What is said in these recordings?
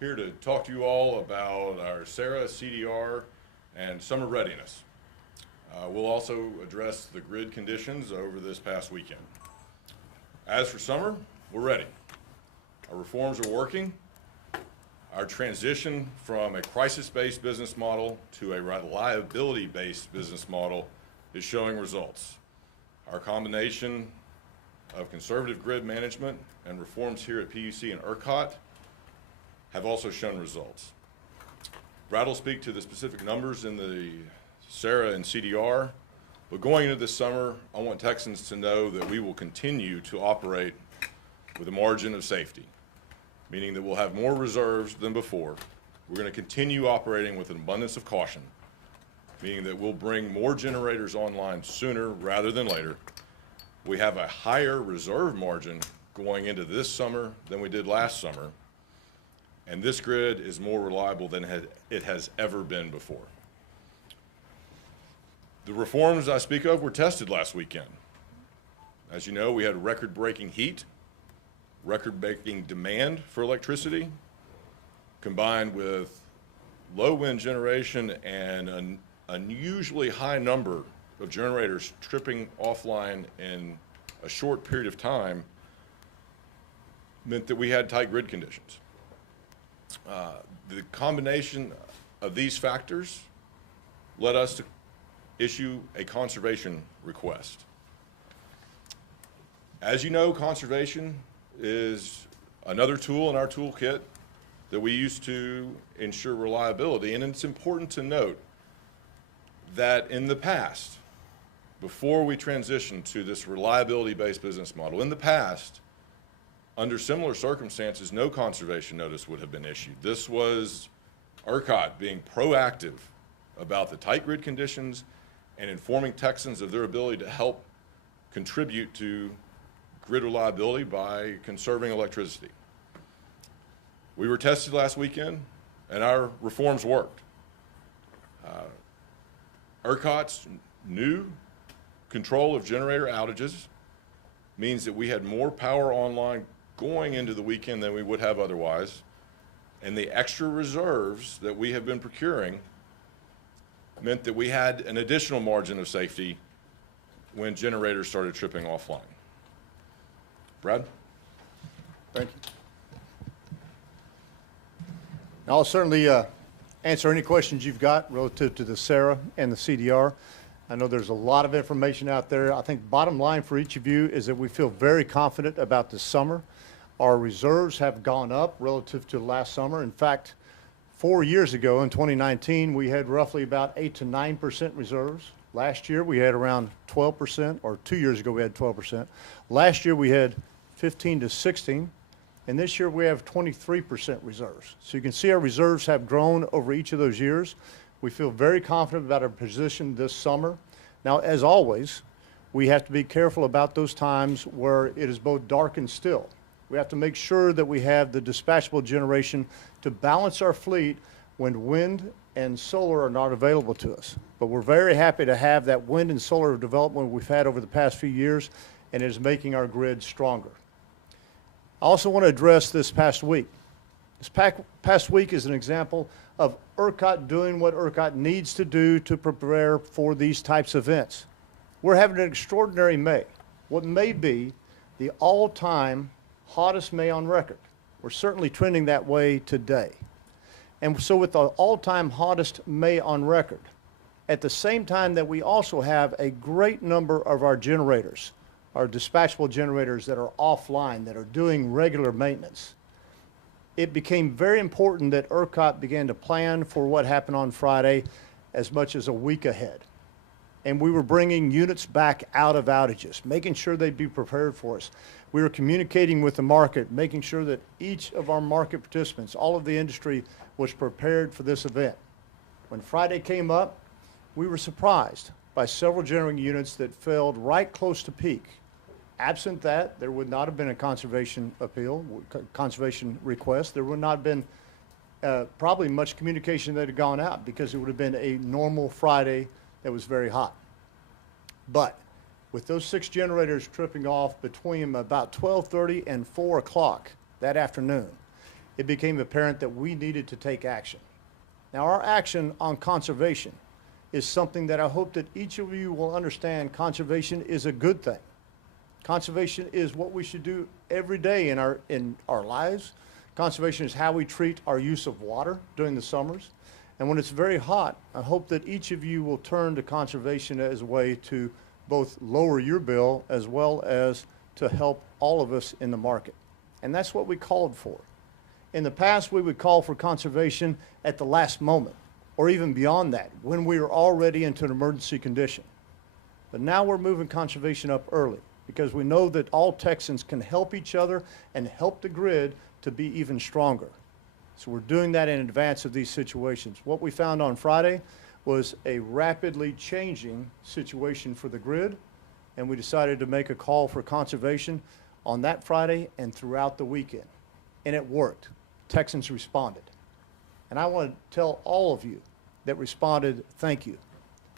Here to talk to you all about our Sarah CDR and summer readiness. We'll also address the grid conditions over this past weekend. As for summer, we're ready. Our reforms are working. Our transition from a crisis-based business model to a reliability-based business model is showing results. Our combination of conservative grid management and reforms here at PUC and ERCOT have also shown results. Brad will speak to the specific numbers in the Sarah and CDR, but going into this summer, I want Texans to know that we will continue to operate with a margin of safety, meaning that we'll have more reserves than before. We're going to continue operating with an abundance of caution, meaning that we'll bring more generators online sooner rather than later. We have a higher reserve margin going into this summer than we did last summer, and this grid is more reliable than it has ever been before. The reforms I speak of were tested last weekend. As you know, we had record-breaking heat, record-breaking demand for electricity, combined with low wind generation and an unusually high number of generators tripping offline in a short period of time meant that we had tight grid conditions. The combination of these factors led us to issue a conservation request. As you know, conservation is another tool in our toolkit that we use to ensure reliability, and it's important to note that in the past, before we transitioned to this reliability-based business model, in the past, under similar circumstances, no conservation notice would have been issued. This was ERCOT being proactive about the tight grid conditions and informing Texans of their ability to help contribute to grid reliability by conserving electricity. We were tested last weekend, and our reforms worked. ERCOT's new control of generator outages means that we had more power online going into the weekend than we would have otherwise, and the extra reserves that we have been procuring meant that we had an additional margin of safety when generators started tripping offline. Brad? Thank you. I'll certainly answer any questions you've got relative to the Sarah and the CDR. I know there's a lot of information out there. I think bottom line for each of you is that we feel very confident about this summer. Our reserves have gone up relative to last summer. In fact, 4 years ago in 2019, we had roughly about 8 to 9% reserves. Last year we had around 12%, or 2 years ago we had 12%. Last year we had 15 to 16, and this year we have 23% reserves. So you can see our reserves have grown over each of those years. We feel very confident about our position this summer. Now, as always, we have to be careful about those times where it is both dark and still. We have to make sure that we have the dispatchable generation to balance our fleet when wind and solar are not available to us. But we're very happy to have that wind and solar development we've had over the past few years, and it is making our grid stronger. I also want to address this past week. This past week is an example of ERCOT doing what ERCOT needs to do to prepare for these types of events. We're having an extraordinary May, what may be the all-time hottest May on record. We're certainly trending that way today. And so with the all-time hottest May on record, at the same time that we also have a great number of our generators, our dispatchable generators that are offline, that are doing regular maintenance, it became very important that ERCOT began to plan for what happened on Friday as much as a week ahead. And we were bringing units back out of outages, making sure they'd be prepared for us. We were communicating with the market, making sure that each of our market participants, all of the industry, was prepared for this event. When Friday came up, we were surprised by several generating units that failed right close to peak. Absent that, there would not have been a conservation appeal, conservation request. There would not have been probably much communication that had gone out, because it would have been a normal Friday that was very hot. But with those 6 generators tripping off between about 12:30 and 4 o'clock that afternoon, it became apparent that we needed to take action. Now, our action on conservation is something that I hope that each of you will understand. Conservation is a good thing. Conservation is what we should do every day in our lives. Conservation is how we treat our use of water during the summers. And when it's very hot, I hope that each of you will turn to conservation as a way to both lower your bill as well as to help all of us in the market. And that's what we called for. In the past, we would call for conservation at the last moment, or even beyond that, when we were already into an emergency condition. But now we're moving conservation up early because we know that all Texans can help each other and help the grid to be even stronger. So we're doing that in advance of these situations. What we found on Friday was a rapidly changing situation for the grid, and we decided to make a call for conservation on that Friday and throughout the weekend. And it worked. Texans responded. And I want to tell all of you that responded, thank you.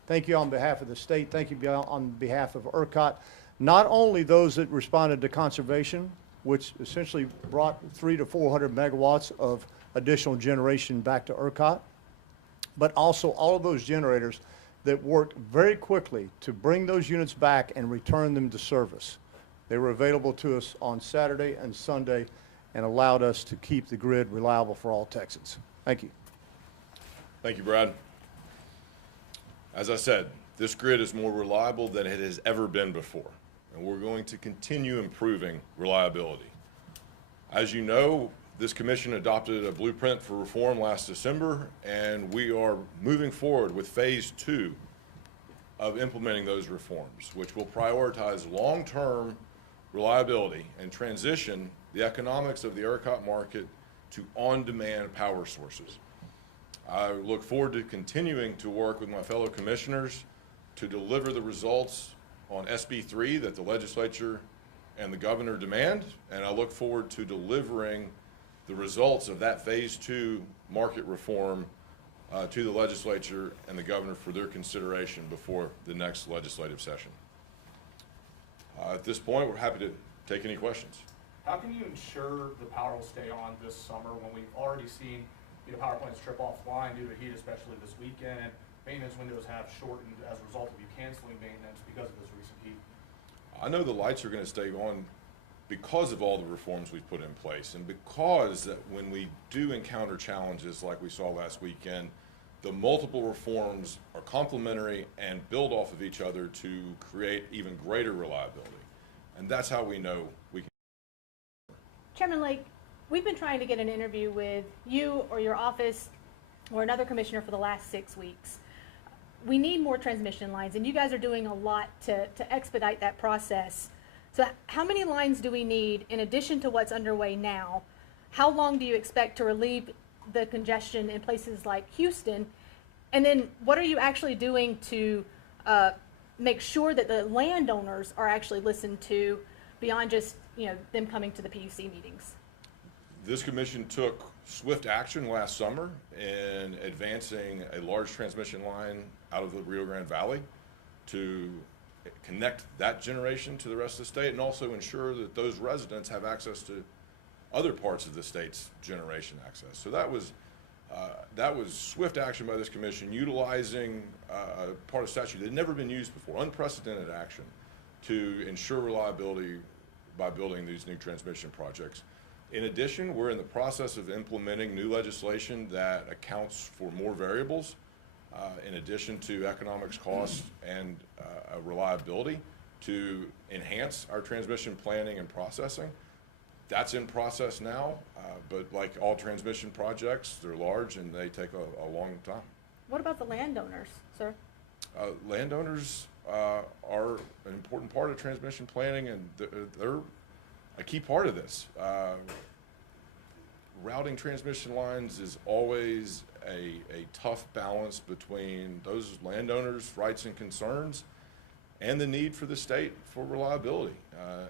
Thank you on behalf of the state. Thank you on behalf of ERCOT. Not only those that responded to conservation, which essentially brought 300 to 400 megawatts of additional generation back to ERCOT, but also all of those generators that worked very quickly to bring those units back and return them to service. They were available to us on Saturday and Sunday and allowed us to keep the grid reliable for all Texans. Thank you. Thank you, Brad. As I said, this grid is more reliable than it has ever been before, and we're going to continue improving reliability. As you know, this commission adopted a blueprint for reform last December, and we are moving forward with phase 2 of implementing those reforms, which will prioritize long-term reliability and transition the economics of the ERCOT market to on-demand power sources. I look forward to continuing to work with my fellow commissioners to deliver the results on SB 3 that the legislature and the governor demand, and I look forward to delivering the results of that phase 2 market reform to the legislature and the governor for their consideration before the next legislative session. At this point, we're happy to take any questions. How can you ensure the power will stay on this summer when we've already seen power plants trip offline due to heat, especially this weekend, and maintenance windows have shortened as a result of you canceling maintenance because of this recent heat? I know the lights are going to stay on because of all the reforms we've put in place, and because that when we do encounter challenges like we saw last weekend, the multiple reforms are complementary and build off of each other to create even greater reliability. And that's how we know we can. Chairman Lake, we've been trying to get an interview with you or your office or another commissioner for the last 6 weeks. We need more transmission lines, and you guys are doing a lot to expedite that process. So how many lines do we need in addition to what's underway now? How long do you expect to relieve the congestion in places like Houston? And then what are you actually doing to make sure that the landowners are actually listened to beyond just them coming to the PUC meetings? This commission took swift action last summer in advancing a large transmission line out of the Rio Grande Valley to connect that generation to the rest of the state and also ensure that those residents have access to other parts of the state's generation access. So that was swift action by this commission, utilizing a part of statute that had never been used before, unprecedented action to ensure reliability by building these new transmission projects. In addition, we're in the process of implementing new legislation that accounts for more variables in addition to economics, cost, and reliability to enhance our transmission planning and processing. That's in process now, but like all transmission projects, they're large and they take a long time. What about the landowners, sir? Landowners are an important part of transmission planning, and they're a key part of this. Routing transmission lines is always a tough balance between those landowners' rights and concerns and the need for the state for reliability.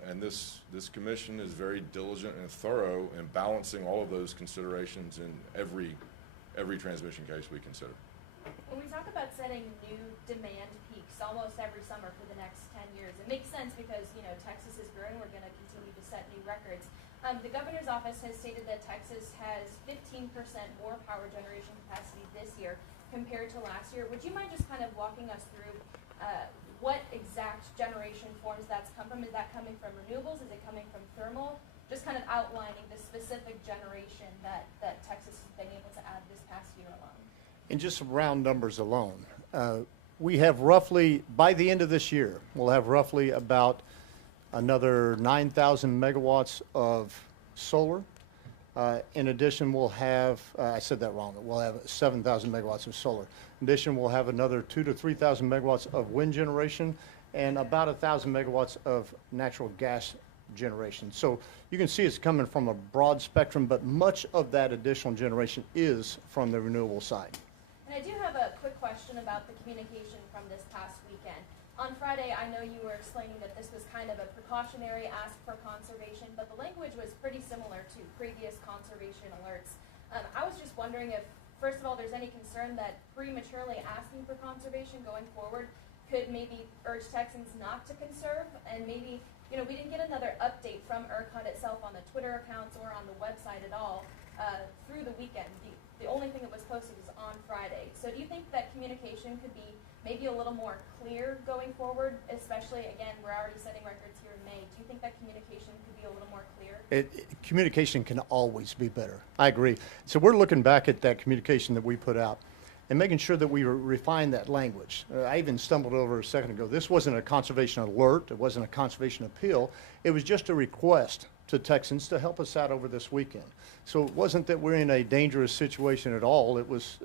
And this commission is very diligent and thorough in balancing all of those considerations in every transmission case we consider. When we talk about setting new demand peaks almost every summer for the next 10 years, it makes sense because, Texas is growing, we're going to continue to set new records. The governor's office has stated that Texas has 15% more power generation capacity this year compared to last year. Would you mind just kind of walking us through what exact generation forms that's come from? Is that coming from renewables? Is it coming from thermal? Just kind of outlining the specific generation that Texas has been able to add this past year alone. In just some round numbers alone, we have roughly, by the end of this year, we'll have roughly about another 9,000 megawatts of solar. In addition, we'll have, I said that wrong, we'll have 7,000 megawatts of solar. In addition, we'll have another 2,000 to 3,000 megawatts of wind generation and about 1,000 megawatts of natural gas generation. So you can see it's coming from a broad spectrum, but much of that additional generation is from the renewable side. And I do have a quick question about the communication from this past weekend. On Friday, I know you were explaining that this was kind of a precautionary ask for conservation, but the language was pretty similar to previous conservation alerts. I was just wondering if, first of all, there's any concern that prematurely asking for conservation going forward could maybe urge Texans not to conserve, and maybe, you know, we didn't get another update from ERCOT itself on the Twitter accounts or on the website at all through the weekend. The only thing that was posted was on Friday. So do you think that communication could be maybe a little more clear going forward, especially, again, we're already setting records here in May. Do you think that communication could be a little more clear? Communication can always be better. I agree. So we're looking back at that communication that we put out and making sure that we refine that language. I even stumbled over a second ago. This wasn't a conservation alert. It wasn't a conservation appeal. It was just a request to Texans to help us out over this weekend. So it wasn't that we're in a dangerous situation at all. It was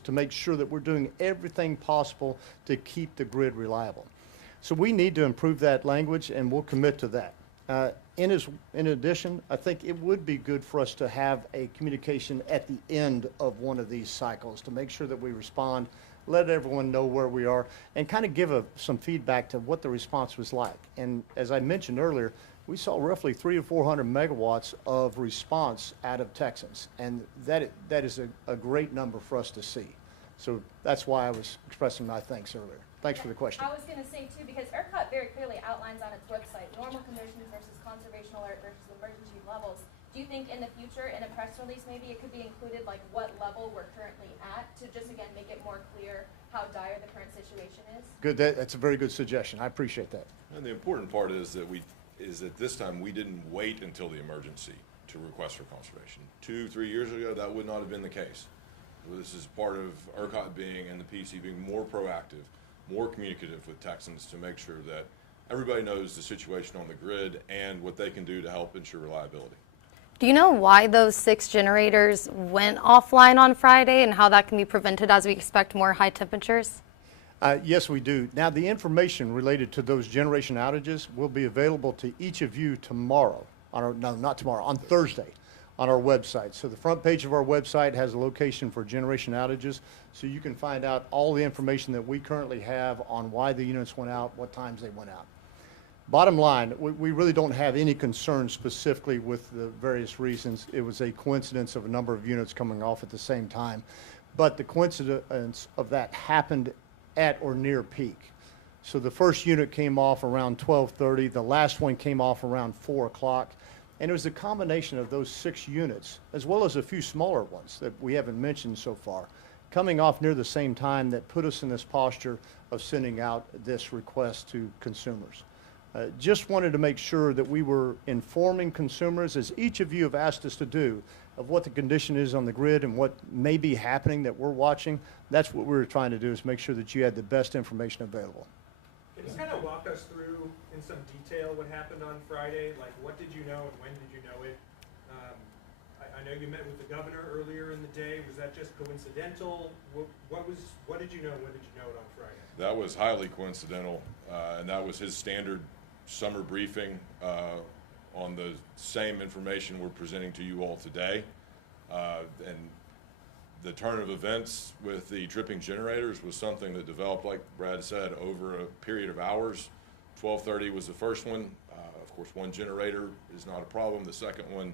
to make sure that we're doing everything possible to keep the grid reliable. So we need to improve that language, and we'll commit to that. In addition, I think it would be good for us to have a communication at the end of one of these cycles to make sure that we respond, let everyone know where we are, and kind of give some feedback to what the response was like. And as I mentioned earlier, we saw roughly 300 to 400 megawatts of response out of Texans, and that is a great number for us to see. So that's why I was expressing my thanks earlier. Thanks for the question. I was going to say, too, because ERCOT very clearly outlines on its website normal conditions versus conservation alert versus emergency levels. Do you think in the future, in a press release, maybe it could be included, like what level we're currently at, to just, again, make it more clear how dire the current situation is? Good. That's a very good suggestion. I appreciate that. And the important part is that this time we didn't wait until the emergency to request for conservation. 2-3 years ago, that would not have been the case. This is part of ERCOT being and the PC being more proactive, more communicative with Texans to make sure that everybody knows the situation on the grid and what they can do to help ensure reliability. Do you know why those 6 generators went offline on Friday and how that can be prevented as we expect more high temperatures? Yes, we do. Now, the information related to those generation outages will be available to each of you tomorrow, on Thursday, on our website. So the front page of our website has a location for generation outages, so you can find out all the information that we currently have on why the units went out, what times they went out. Bottom line, we really don't have any concerns specifically with the various reasons. It was a coincidence of a number of units coming off at the same time, but the coincidence of that happened at or near peak. So the first unit came off around 12:30, the last one came off around 4 o'clock, and it was a combination of those 6 units, as well as a few smaller ones that we haven't mentioned so far, coming off near the same time that put us in this posture of sending out this request to consumers. Just wanted to make sure that we were informing consumers, as each of you have asked us to do, of what the condition is on the grid and what may be happening that we're watching. That's what we were trying to do, is make sure that you had the best information available. Can you kind of walk us through in some detail what happened on Friday? Like, what did you know and when did you know it? I know you met with the governor earlier in the day. Was that just coincidental? What did you know and when did you know it on Friday? That was highly coincidental, and that was his standard summer briefing on the same information we're presenting to you all today. And the turn of events with the tripping generators was something that developed, like Brad said, over a period of hours. 12:30 was the first one. Of course, one generator is not a problem. The second one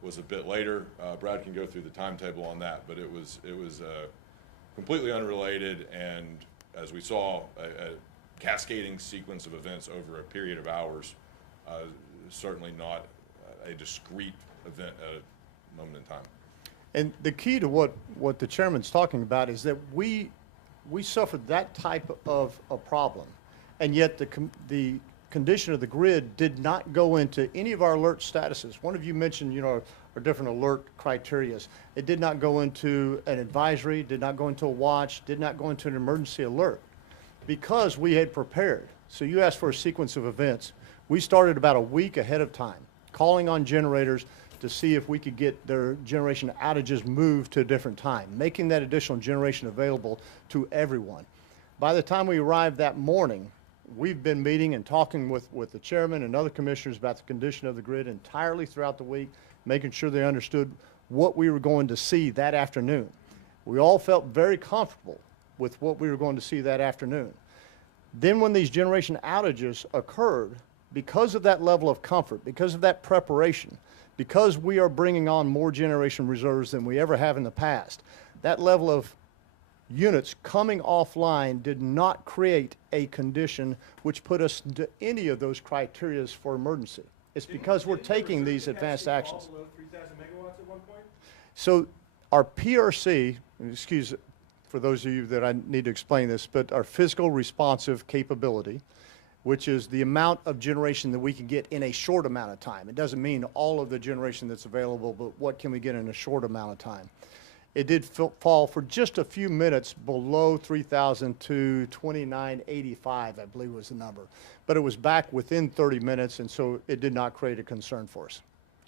was a bit later. Brad can go through the timetable on that, but it was completely unrelated, and as we saw, a cascading sequence of events over a period of hours. Certainly not a discrete event at a moment in time. And the key to what the chairman's talking about is that we suffered that type of a problem, and yet the condition of the grid did not go into any of our alert statuses. One of you mentioned, our different alert criterias. It did not go into an advisory, did not go into a watch, did not go into an emergency alert, because we had prepared. So you asked for a sequence of events. We started about a week ahead of time, calling on generators to see if we could get their generation outages moved to a different time, making that additional generation available to everyone. By the time we arrived that morning, we've been meeting and talking with the chairman and other commissioners about the condition of the grid entirely throughout the week, making sure they understood what we were going to see that afternoon. We all felt very comfortable with what we were going to see that afternoon. Then when these generation outages occurred, because of that level of comfort, because of that preparation, because we are bringing on more generation reserves than we ever have in the past, that level of units coming offline did not create a condition which put us into any of those criterias for emergency. It's because we're taking these advanced actions. Below 3,000 megawatts at one point? So our PRC, excuse for those of you that I need to explain this, but our physical responsive capability, which is the amount of generation that we can get in a short amount of time. It doesn't mean all of the generation that's available, but what can we get in a short amount of time? It did fall for just a few minutes below 3,000 to 2985, I believe was the number. But it was back within 30 minutes, and so it did not create a concern for us.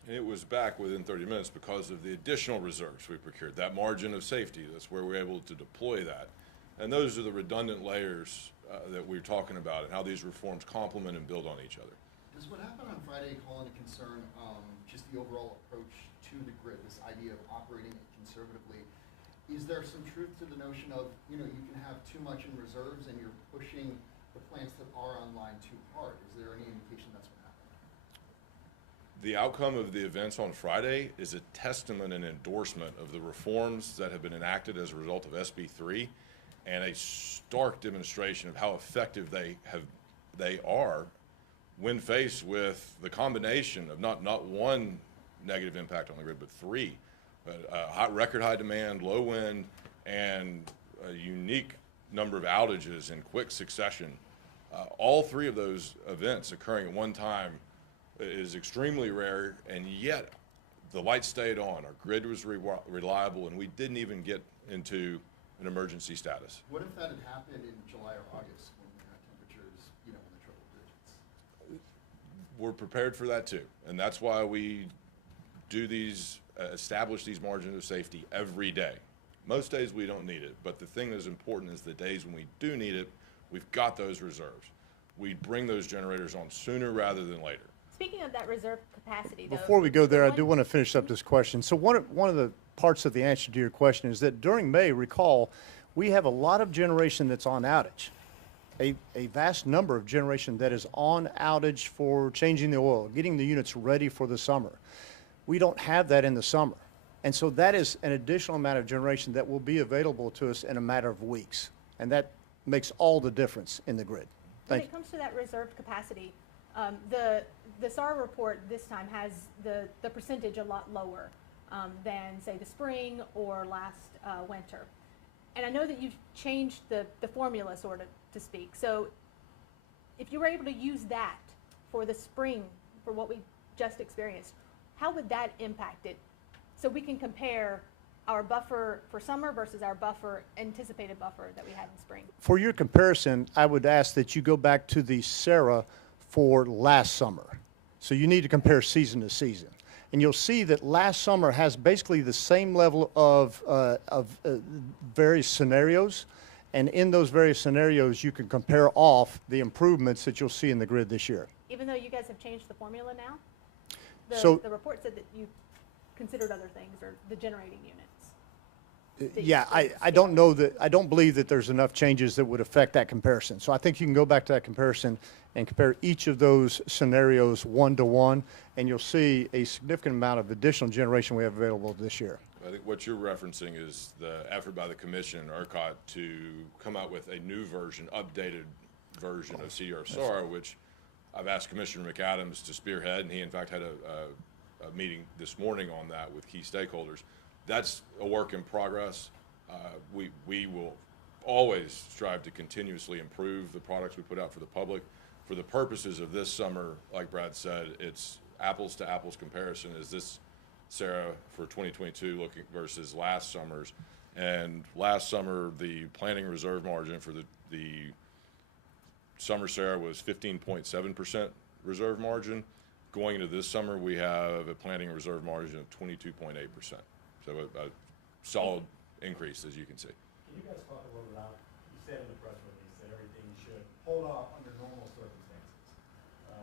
It was back within 30 minutes because of the additional reserves we procured, that margin of safety. That's where we're able to deploy that. And those are the redundant layers that we're talking about and how these reforms complement and build on each other. Does what happened on Friday call into concern just the overall approach to the grid, this idea of operating it conservatively? Is there some truth to the notion of, you can have too much in reserves and you're pushing the plants that are online too hard? Is there any indication that's what happened? The outcome of the events on Friday is a testament and endorsement of the reforms that have been enacted as a result of SB 3 and a stark demonstration of how effective they are when faced with the combination of not one negative impact on the grid, but three. Record high demand, low wind, and a unique number of outages in quick succession. All three of those events occurring at one time is extremely rare, and yet the lights stayed on. Our grid was reliable, and we didn't even get into an emergency status. What if that had happened in July or August when we had temperatures, in the triple digits? We're prepared for that too, and that's why we do these, establish these margins of safety every day. Most days we don't need it, but the thing that's important is the days when we do need it, we've got those reserves. We bring those generators on sooner rather than later. Speaking of that reserve capacity, though. Before we go there, I do want to finish up this question. So one of the parts of the answer to your question is that during May, recall, we have a lot of generation that's on outage. A vast number of generation that is on outage for changing the oil, getting the units ready for the summer. We don't have that in the summer. And so that is an additional amount of generation that will be available to us in a matter of weeks. And that makes all the difference in the grid. When Thank you. it comes to that reserved capacity, the SAR report this time has the percentage a lot lower than, say, the spring or last winter. And I know that you've changed the formula, sort of, to speak. So if you were able to use that for the spring, for what we just experienced, how would that impact it? So we can compare our buffer for summer versus our anticipated buffer that we had in spring. For your comparison, I would ask that you go back to the SARA for last summer. So you need to compare season to season. And you'll see that last summer has basically the same level of various scenarios. And in those various scenarios, you can compare off the improvements that you'll see in the grid this year. Even though you guys have changed the formula now? The report said that you considered other things, or the generating units. Yeah, I don't know that, I don't believe that there's enough changes that would affect that comparison. So I think you can go back to that comparison and compare each of those scenarios one to one, and you'll see a significant amount of additional generation we have available this year. I think what you're referencing is the effort by the commission, ERCOT, to come out with a new version, updated version of CDR-SAR, which I've asked Commissioner McAdams to spearhead, and he in fact had a a meeting this morning on that with key stakeholders. That's a work in progress. We will always strive to continuously improve the products we put out for the public. For the purposes of this summer, like Brad said, it's apples to apples comparison. Is this Sarah for 2022 looking versus last summer's? And last summer, the planning reserve margin for the summer Sarah was 15.7% reserve margin. Going into this summer, we have a planning reserve margin of 22.8%. So a solid increase, as you can see. Can you guys talk a little about, you said in the press release that everything should hold off under normal circumstances.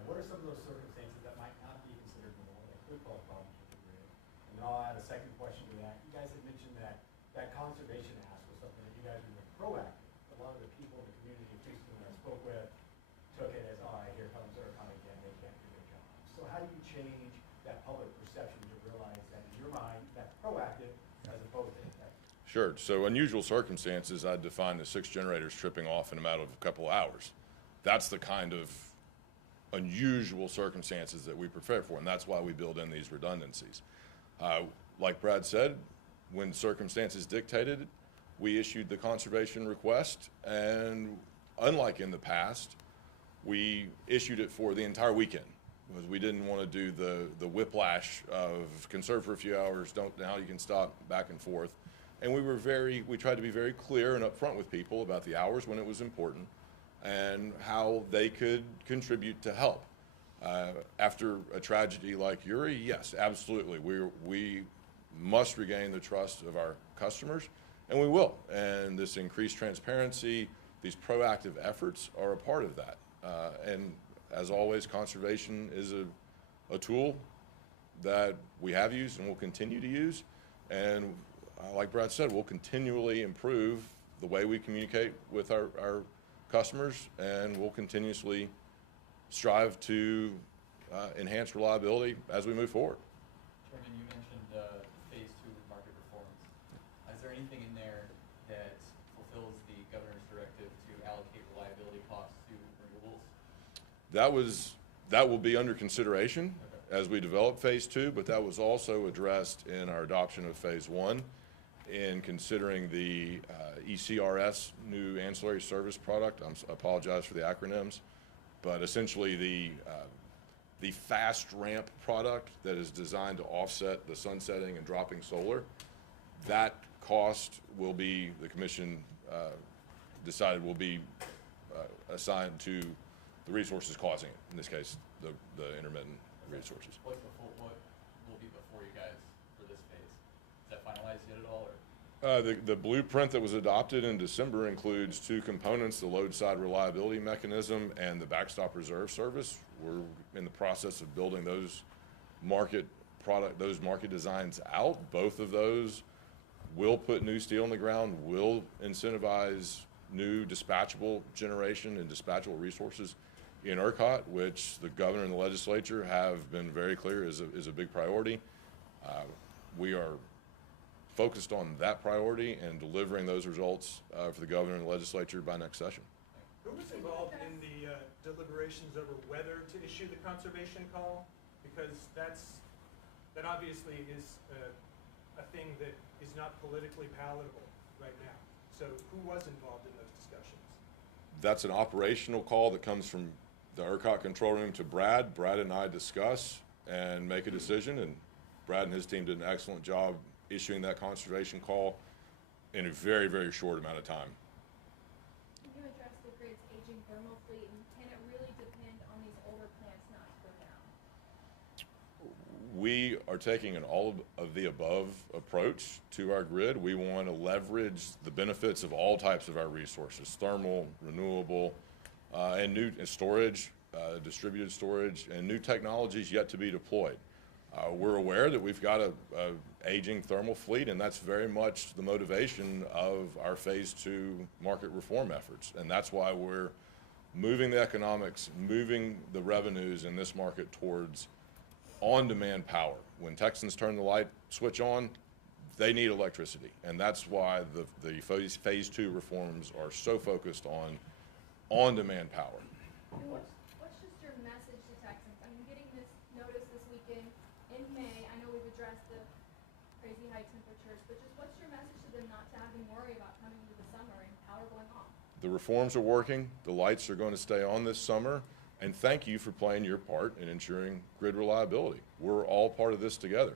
What are some of those circumstances that might not be considered normal that could cause problems with the grid? And then I'll add a second question to that. You guys had mentioned that conservation ask was something that you guys were proactive. A lot of the people in the community of Houston that I spoke with took it as, all right, here comes ERCOT again, they can't do their job. So how do you change that public perception to realize that in your mind, that's proactive as opposed to ineffective? Sure. So unusual circumstances, I'd define as 6 generators tripping off in a matter of a couple of hours. That's the kind of unusual circumstances that we prepare for, and that's why we build in these redundancies. Like Brad said, when circumstances dictated, we issued the conservation request, and unlike in the past, we issued it for the entire weekend because we didn't want to do the whiplash of conserve for a few hours, now you can stop, back and forth. And we tried to be very clear and upfront with people about the hours when it was important and how they could contribute to help. After a tragedy like Uri, yes, absolutely, we must regain the trust of our customers, and we will. And this increased transparency, these proactive efforts are a part of that. And as always, conservation is a tool that we have used and will continue to use. And like Brad said, we'll continually improve the way we communicate with our customers, and we'll continuously strive to enhance reliability as we move forward. Chairman, you mentioned phase 2 with market reforms. Is there anything in there that fulfills the governor's directive to allocate reliability costs to renewables? That will be under consideration as we develop phase 2, but that was also addressed in our adoption of phase 1 in considering the ECRS, new ancillary service product. I apologize for the acronyms, but essentially the fast ramp product that is designed to offset the sunsetting and dropping solar. That cost will be, the commission decided will be assigned to the resources causing it, in this case, the intermittent resources. What will be before you guys for this phase? Is that finalized yet at all? Or? The blueprint that was adopted in December includes 2 components, the load side reliability mechanism and the backstop reserve service. We're in the process of building those market designs out. Both of those will put new steel in the ground, will incentivize new dispatchable generation and dispatchable resources in ERCOT, which the governor and the legislature have been very clear is a big priority. We are focused on that priority and delivering those results for the governor and the legislature by next session. Who was involved in the deliberations over whether to issue the conservation call? Because that obviously is a thing that is not politically palatable right now. So who was involved in those discussions? That's an operational call that comes from the ERCOT control room to Brad. Brad and I discuss and make a decision, and Brad and his team did an excellent job issuing that conservation call in a very, very short amount of time. Can you address the grid's aging thermal fleet, and can it really depend on these older plants not to go down? We are taking an all of the above approach to our grid. We want to leverage the benefits of all types of our resources, thermal, renewable, and new storage, distributed storage, and new technologies yet to be deployed. We're aware that we've got a aging thermal fleet, and that's very much the motivation of our phase 2 market reform efforts. And that's why we're moving the economics, moving the revenues in this market towards on-demand power. When Texans turn the light switch on, they need electricity. And that's why the phase 2 reforms are so focused on on-demand power. What's just your message to Texans? I mean, getting this notice this weekend in May, causing worry about coming into the summer and power going off? The reforms are working. The lights are going to stay on this summer. And thank you for playing your part in ensuring grid reliability. We're all part of this together.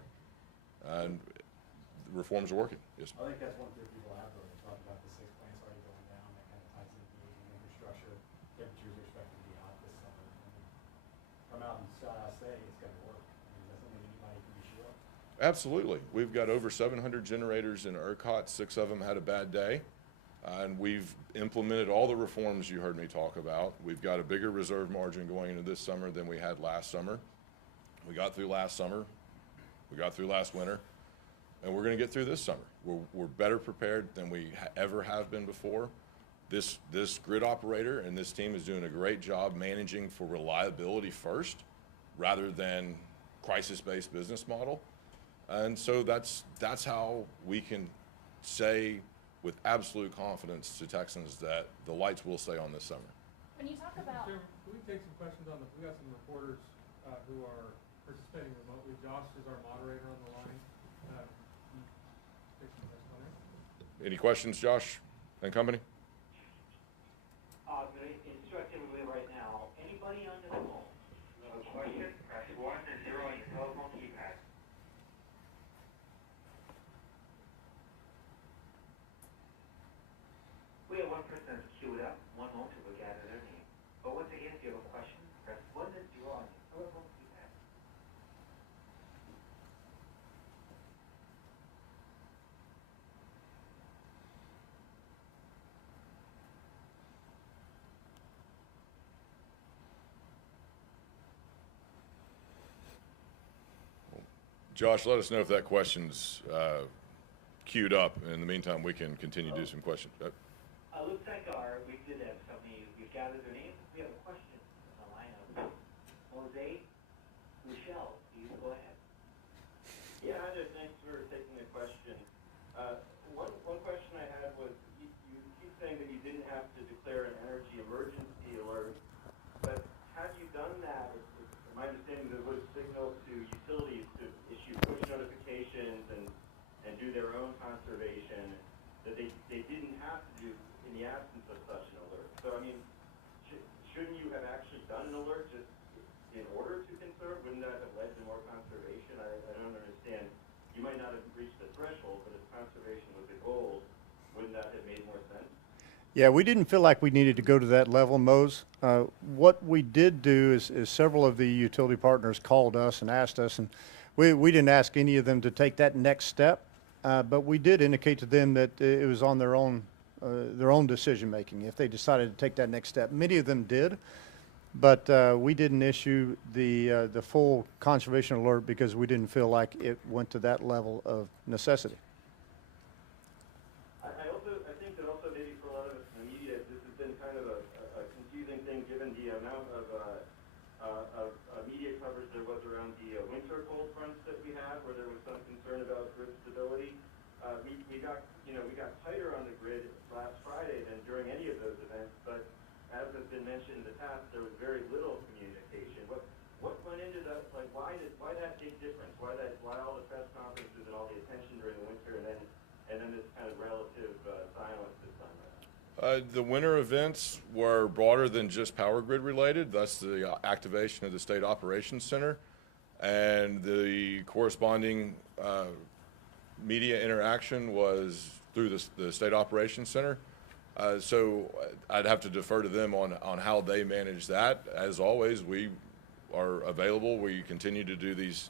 And the reforms are working. Yes. I think that's one fear people have, though. They talk about the 6 plants already going down. That kind of ties into the aging infrastructure. Temperatures are expected to be hot this summer. Come out and say it's going to work. I mean, that's something anybody can be sure of. Absolutely. We've got over 700 generators in ERCOT. 6 of them had a bad day. And we've implemented all the reforms you heard me talk about. We've got a bigger reserve margin going into this summer than we had last summer. We got through last summer. We got through last winter. And we're going to get through this summer. We're better prepared than we ever have been before. This grid operator and this team is doing a great job managing for reliability first rather than crisis-based business model. And so that's how we can say with absolute confidence to Texans that the lights will stay on this summer. When you talk about, Chairman, can we take some questions on we got some reporters who are participating remotely. Josh is our moderator on the line. Can you take some questions on there? Any questions, Josh and company? The instruction we have right now, anybody on the phone, no question, press 1 and 0 on your telephone keypad. We have one person that's queued up. One moment we'll gather their name. But once again, if you have a question, press 1 and 0 on your telephone keypad. Josh, let us know if that question's queued up. In the meantime, we can continue to do some questions. Looks like we did have somebody, we've gathered their names. We have a question on the lineup. Jose, Michelle, you go ahead. Yeah, hi there. Thanks for taking the question. One question I had was, you keep saying that you didn't have to declare an energy emergency alert, but had you done that, my understanding there was signal to utilities to issue push notifications and do their own conservation that they didn't have to do in the absence of such an alert. So, I mean, shouldn't you have actually done an alert just in order to conserve? Wouldn't that have led to more conservation? I don't understand. You might not have reached the threshold, but if conservation was the goal, wouldn't that have made more sense? Yeah, we didn't feel like we needed to go to that level, Mose. What we did do is several of the utility partners called us and asked us, and we didn't ask any of them to take that next step, but we did indicate to them that it was on their own decision making if they decided to take that next step. Many of them did, but we didn't issue the full conservation alert because we didn't feel like it went to that level of necessity. I think that also maybe for a lot of us in the media, this has been kind of a confusing thing given the amount of media coverage there was around the winter cold fronts that we had, where there was some concern about grid stability. We got tighter on the grid last Friday than during any of those events, but as has been mentioned in the past, there was very little communication. What went into that? Like, why that big difference? Why all the press conferences and all the attention during the winter, and then this kind of relative silence this time around? The winter events were broader than just power grid related. That's the activation of the State Operations Center and the corresponding media interaction was through the State Operations Center. So I'd have to defer to them on how they manage that. As always, we are available. We continue to do these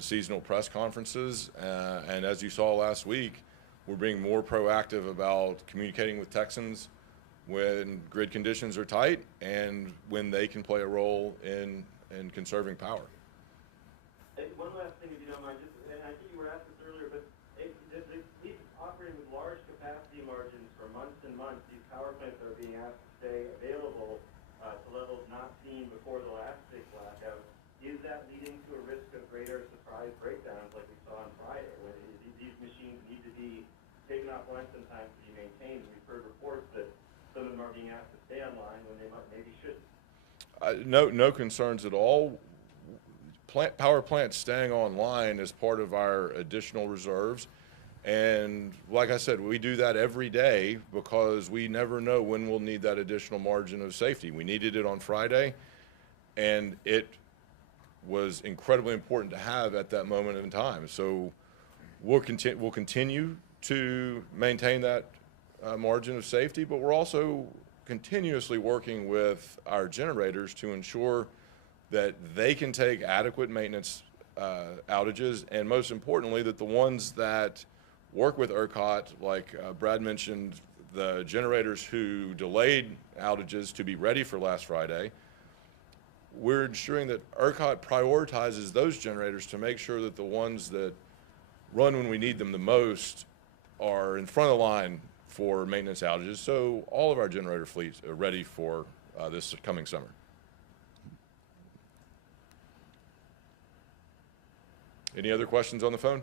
seasonal press conferences. And as you saw last week, we're being more proactive about communicating with Texans when grid conditions are tight and when they can play a role in conserving power. Hey, one last thing, if you don't mind, and I think you were asked this earlier, but these operating with large capacity margins for months and months, these power plants are being asked to stay available to levels not seen before the last big blackout. Is that leading to a risk of greater surprise breakdowns like we saw on Friday, where these machines need to be taken offline sometimes to be maintained? We've heard reports that some of them are being asked to stay online when they maybe shouldn't. No concerns at all. Power plants staying online is part of our additional reserves, And like I said, we do that every day because we never know when we'll need that additional margin of safety. We needed it on Friday, and it was incredibly important to have at that moment in time. So we'll continue to maintain that margin of safety, but we're also continuously working with our generators to ensure that they can take adequate maintenance outages, and most importantly, that the ones that work with ERCOT, like Brad mentioned, the generators who delayed outages to be ready for last Friday, we're ensuring that ERCOT prioritizes those generators to make sure that the ones that run when we need them the most are in front of the line for maintenance outages, so all of our generator fleets are ready for this coming summer. Any other questions on the phone?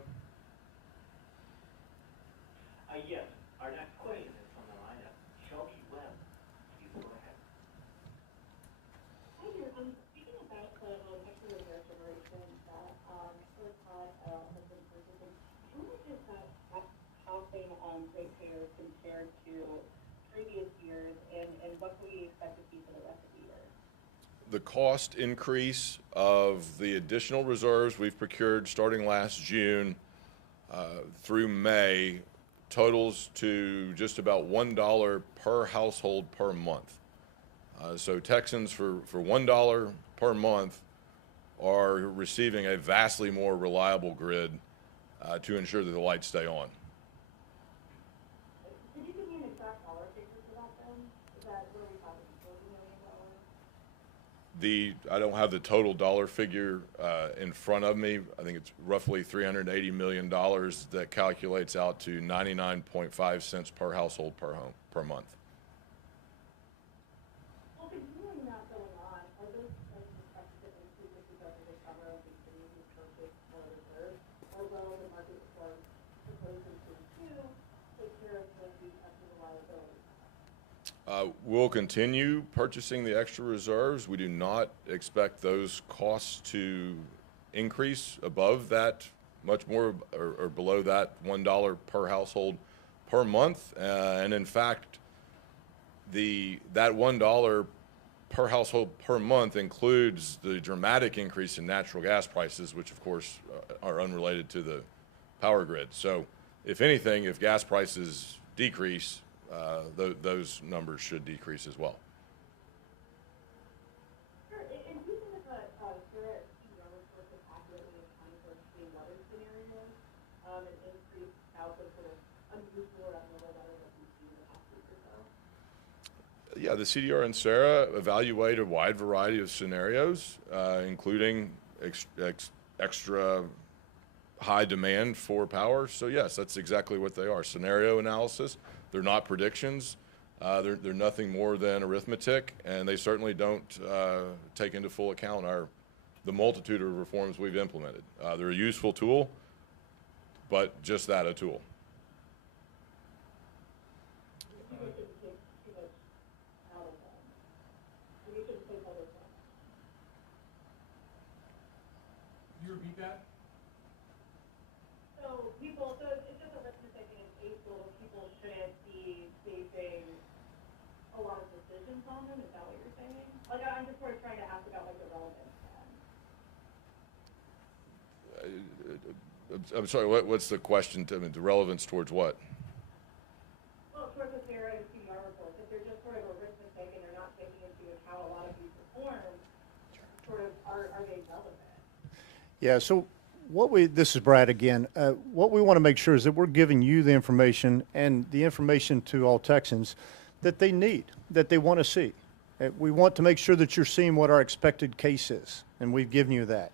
Yes, our next question is from the lineup. Shelby Webb, please go ahead. Hi there. Speaking about the extra reserve generation that ERCOT has been purchasing, how much is that costing ratepayers compared to previous years, and what can we expect to see for the rest of the year? The cost increase of the additional reserves we've procured starting last June through May totals to just about $1 per household per month. So Texans for $1 per month are receiving a vastly more reliable grid to ensure that the lights stay on. Could you give me an exact dollar figure for that then? Is that where we talking $40 million? I don't have the total dollar figure in front of me. I think it's roughly $380 million that calculates out to 99.5 cents per household per home per month. Well, continuing that going on, are those prices expected to increase as we go through the summer and continue to purchase more reserves, or will the market start proposing to take care of the extra reliability? We'll continue purchasing the extra reserves. We do not expect those costs to increase above that, much more or below that $1 per household per month. And in fact, that $1 per household per month includes the dramatic increase in natural gas prices, which of course are unrelated to the power grid. So if anything, if gas prices decrease, those numbers should decrease as well. Sure, and do you think that Sarah resource is accurately accounting for extreme weather scenarios and increased bouts of sort of unusual or abnormal weather that we've seen in the past week or so? Yeah, the CDR and Sarah evaluate a wide variety of scenarios, including extra high demand for power. So yes, that's exactly what they are, scenario analysis. They're not predictions. They're nothing more than arithmetic, and they certainly don't take into full account the multitude of reforms we've implemented. They're a useful tool, but just that, a tool. Can you repeat that? So it's just arithmetic and it's April, people shouldn't be basing a lot of decisions on them, is that what you're saying? Like, I'm just sort of trying to ask about like the relevance then. I'm sorry, what's the question? The relevance towards what? Well, towards the Sarah and CDR reports, if they're just sort of arithmetic and they're not taking into account a lot of these reforms, sort of, are they relevant? Yeah, so this is Brad again. What we want to make sure is that we're giving you the information and the information to all Texans that they need, that they want to see. We want to make sure that you're seeing what our expected case is, and we've given you that.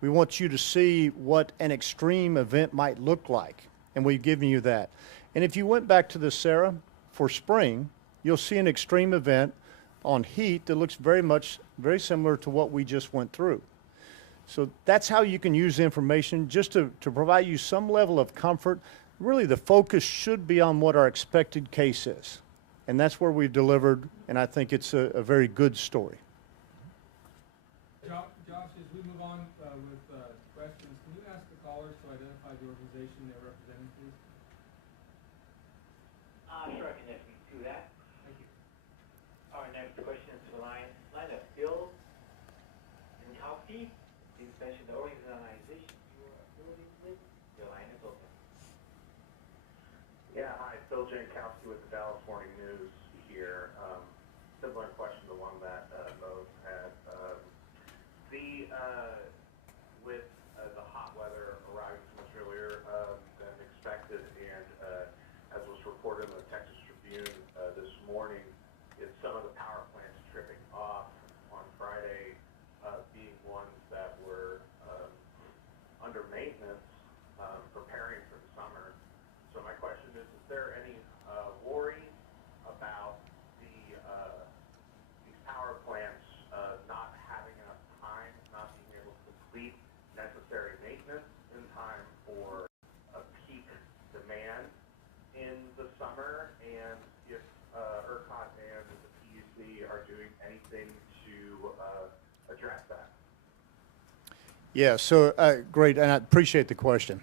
We want you to see what an extreme event might look like, and we've given you that. And if you went back to the Sarah for spring, you'll see an extreme event on heat that looks very similar to what we just went through. So that's how you can use the information, just to provide you some level of comfort. Really, the focus should be on what our expected case is. And that's where we've delivered, and I think it's a very good story. Josh, as we move on with questions, can you ask the callers to identify the organization they're representing, please? happiness we do that. Thank you. Our next question is the line of Bill Minkowski. Please mention the organization you are affiliated with. Your line is open. Yeah, hi, Bill Jankowski with the Dallas Morning News here. Similar question to one that Mo had. With the hot weather arriving so much earlier than expected, and as was reported in the Texas Tribune this morning, is some of the power plants tripping off on Friday, being ones that were under maintenance, preparing for the summer. So my question is there any worry about these power plants not having enough time, not being able to complete necessary maintenance in time for a peak demand in the summer, and if ERCOT and the PUC are doing anything to address that? Yeah, so great, and I appreciate the question.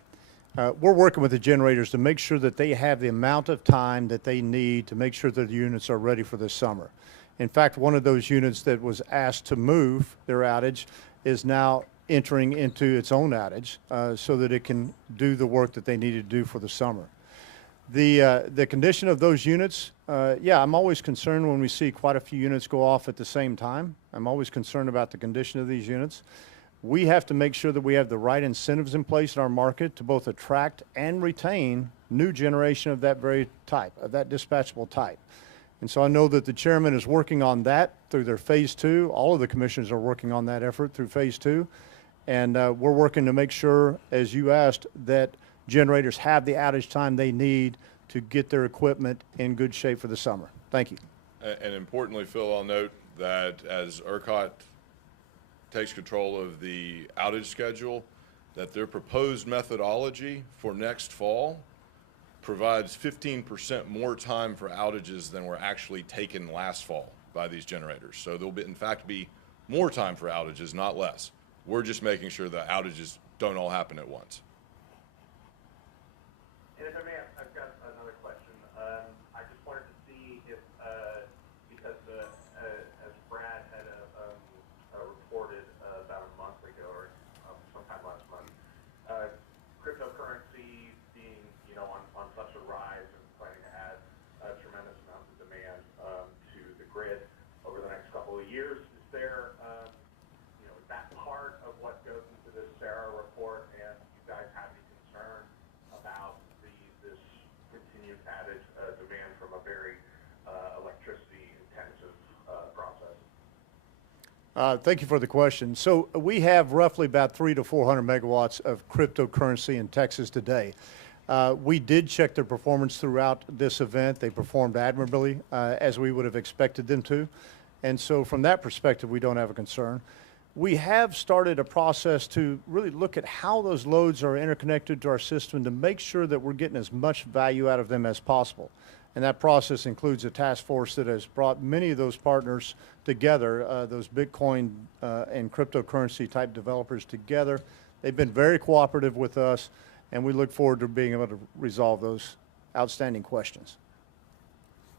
We're working with the generators to make sure that they have the amount of time that they need to make sure that the units are ready for this summer. In fact, one of those units that was asked to move their outage is now entering into its own outage so that it can do the work that they need to do for the summer. The condition of those units, yeah, I'm always concerned when we see quite a few units go off at the same time. I'm always concerned about the condition of these units. We have to make sure that we have the right incentives in place in our market to both attract and retain new generation of that very type, of that dispatchable type. And so I know that the chairman is working on that through their phase 2. All of the commissioners are working on that effort through phase 2. And we're working to make sure, as you asked, that generators have the outage time they need to get their equipment in good shape for the summer. Thank you. And importantly, Phil, I'll note that as ERCOT takes control of the outage schedule, that their proposed methodology for next fall provides 15% more time for outages than were actually taken last fall by these generators. So there'll be, in fact, be more time for outages, not less. We're just making sure the outages don't all happen at once. And if I may, I've got another question. I just wanted to see if, because as Brad had reported about a month ago, or sometime last month, cryptocurrency being, on such a rise and planning to add tremendous amounts of demand to the grid over the next couple of years. Is there, is that part of what goes into this Sarah report, and you guys have any concern about this continued added demand from a very electricity-intensive process? Thank you for the question. So we have roughly about 300 to 400 megawatts of cryptocurrency in Texas today. We did check their performance throughout this event. They performed admirably, as we would have expected them to. And so from that perspective, we don't have a concern. We have started a process to really look at how those loads are interconnected to our system to make sure that we're getting as much value out of them as possible. And that process includes a task force that has brought many of those partners together, those Bitcoin and cryptocurrency type developers together. They've been very cooperative with us, and we look forward to being able to resolve those outstanding questions.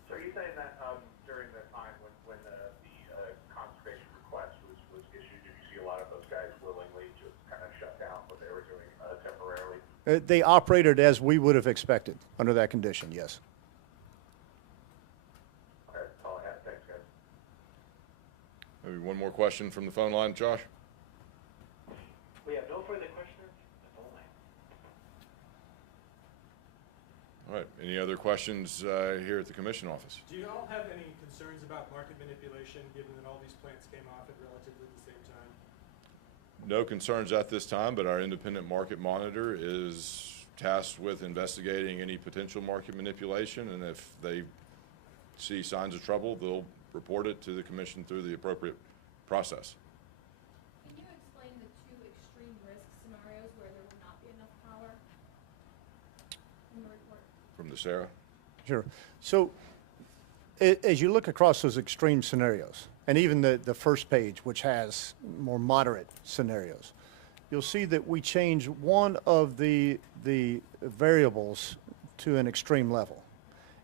So are you saying that during the time when the conservation request was issued, did you see a lot of those guys willingly just kind of shut down what they were doing temporarily? They operated as we would have expected under that condition, yes. Okay, that's all I had. Thanks, guys. Maybe one more question from the phone line, Josh? We have no further questions. That's all I have. All right, any other questions here at the commission office? Do you all have any concerns about market manipulation, given that all these plants came off at relatively the same time? No concerns at this time, but our independent market monitor is tasked with investigating any potential market manipulation, and if they see signs of trouble, they'll report it to the commission through the appropriate process. Can you explain the two extreme risk scenarios where there will not be enough power in the report? From the Sarah? Sure. So as you look across those extreme scenarios, and even the first page, which has more moderate scenarios, you'll see that we change one of the variables to an extreme level.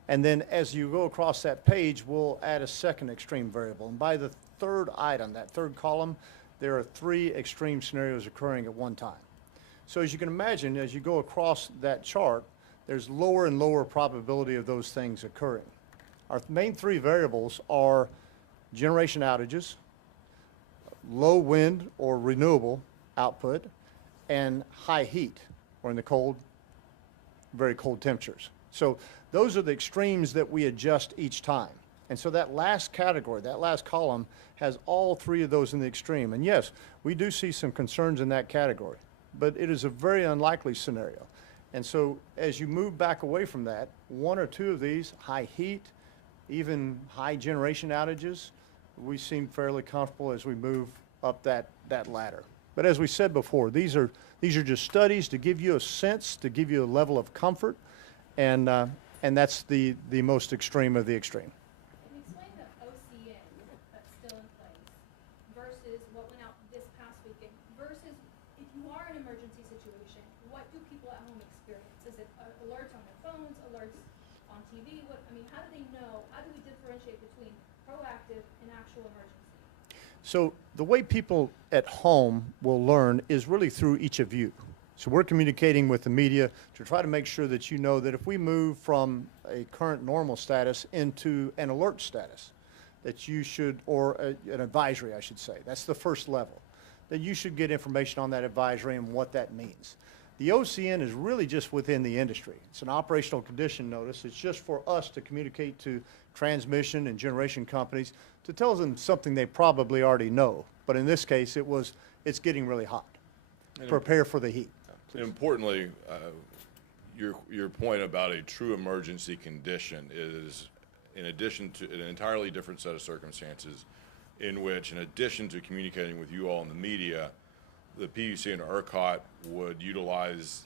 And then as you go across that page, we'll add a second extreme variable. And by the third item, that third column, there are 3 extreme scenarios occurring at one time. So as you can imagine, as you go across that chart, there's lower and lower probability of those things occurring. Our main 3 variables are generation outages, low wind or renewable output, and high heat, or in the cold, very cold temperatures. So those are the extremes that we adjust each time. And so that last category, that last column, has all 3 of those in the extreme. And yes, we do see some concerns in that category, but it is a very unlikely scenario. And so as you move back away from that, 1 or 2 of these, high heat, even high generation outages, we seem fairly comfortable as we move up that ladder. But as we said before, these are just studies to give you a sense, to give you a level of comfort, and that's the most extreme of the extreme. Can you explain the OCN that's still in place versus what went out this past weekend versus if you are in an emergency situation, what do people at home experience? Is it alerts on their phones, alerts on TV? How do they know? How do we differentiate between proactive and actual emergency? So the way people at home will learn is really through each of you. So we're communicating with the media to try to make sure that you know that if we move from a current normal status into an alert status, that you should, or an advisory, I should say, that's the first level, that you should get information on that advisory and what that means. The OCN is really just within the industry. It's an operational condition notice. It's just for us to communicate to transmission and generation companies to tell them something they probably already know. But in this case, it's getting really hot. Prepare for the heat. Importantly, your point about a true emergency condition is in addition to an entirely different set of circumstances in which, in addition to communicating with you all in the media, the PUC and ERCOT would utilize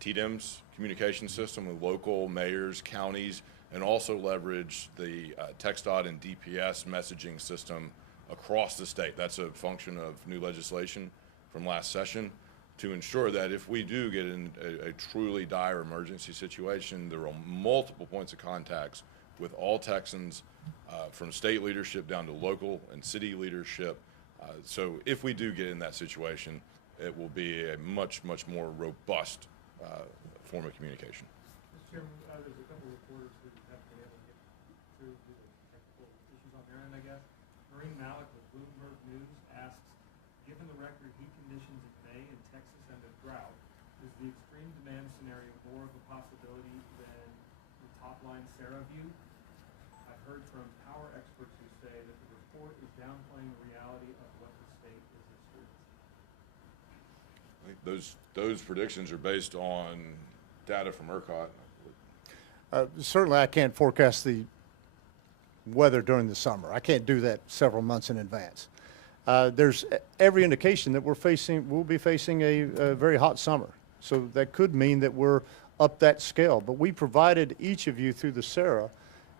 TDIM's communication system with local mayors, counties, and also leverage the TxDOT and DPS messaging system across the state. That's a function of new legislation from last session to ensure that if we do get in a truly dire emergency situation, there are multiple points of contacts with all Texans, from state leadership down to local and city leadership. So if we do get in that situation, it will be a much, much more robust form of communication. Mr. Chairman, there's a couple of reporters who haven't been able to get through due to technical issues on their end, I guess. Maureen Malik with Bloomberg News asks, given the record heat conditions in May in Texas and a drought, is the extreme demand scenario more of a possibility than the top-line Sarah view? I've heard from power experts who say that the report is downplaying the reality of what the state is experiencing. I think those predictions are based on data from ERCOT. Certainly, I can't forecast the weather during the summer. I can't do that several months in advance. There's every indication that we'll be facing a very hot summer. So that could mean that we're up that scale. But we provided each of you through the SARA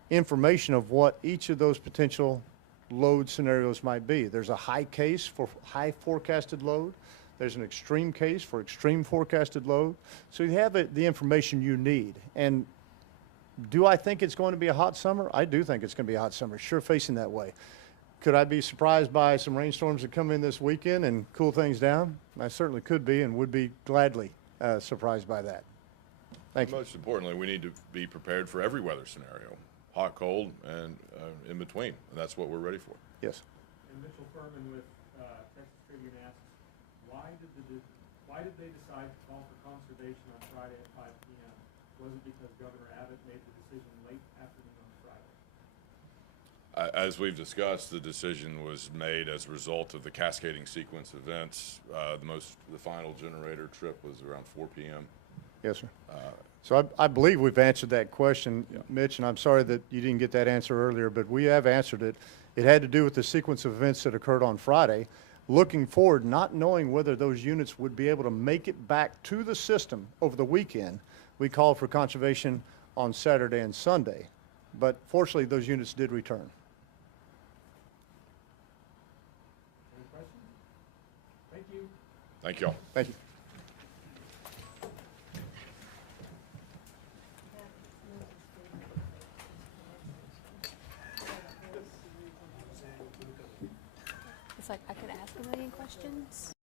information of what each of those potential load scenarios might be. There's a high case for high forecasted load. There's an extreme case for extreme forecasted load. So you have the information you need. And do I think it's going to be a hot summer? I do think it's going to be a hot summer, sure facing that way. Could I be surprised by some rainstorms that come in this weekend and cool things down? I certainly could be and would be gladly surprised by that. Thank you. Most importantly, we need to be prepared for every weather scenario, hot, cold, and in between. And that's what we're ready for. Yes. And Mitchell Furman with Texas Tribune asks, why did they decide to call for conservation on Friday at 5 p.m.? Was it because Governor Abbott made the decision late afternoon on Friday? As we've discussed, the decision was made as a result of the cascading sequence events. The final generator trip was around 4 p.m. Yes, sir. So I believe we've answered that question, yeah. Mitch, and I'm sorry that you didn't get that answer earlier, but we have answered it. It had to do with the sequence of events that occurred on Friday. Looking forward, not knowing whether those units would be able to make it back to the system over the weekend, we called for conservation on Saturday and Sunday. But fortunately, those units did return. Any questions? Thank you. Thank you all. Thank you. questions?